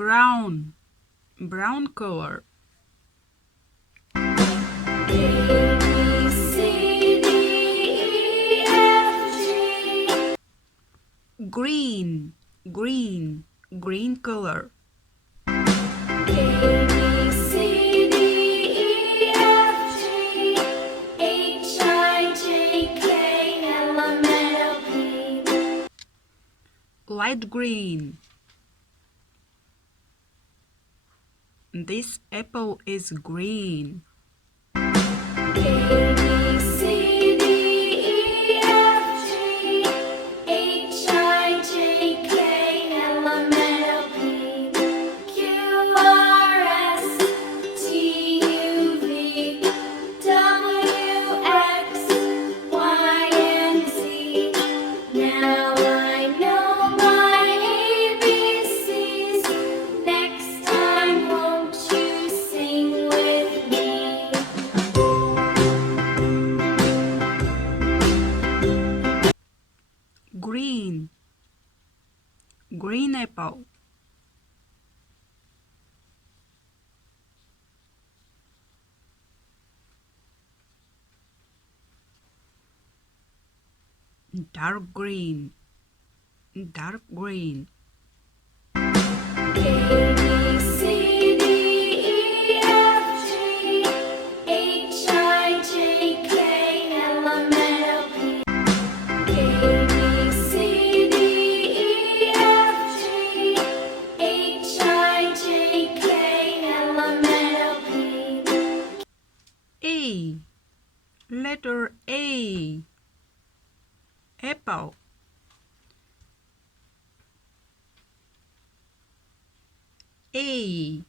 brown, brown color. A, B, C, D, E, F, G. Green, green, green color. A, B, C, D, E, F, G, H, I, J, K, L, M, N, O, P. Light green. This apple is green. A, B, C, D, E, F, G, H, I, J, K, L, M, N, O, P, Q, R, S, T, U, V, W, X, Y, and Z. Now I know my ABCs. Next time, won't you sing with me? Green, green apple. Dark green, dark green. A, B, C, D, E, F, G, H, I, J, K, L, M, N, O, P. A, B, C, D, E, F, G, H, I, J, K, L, M, N, O, P. A, letter A. Apple. A.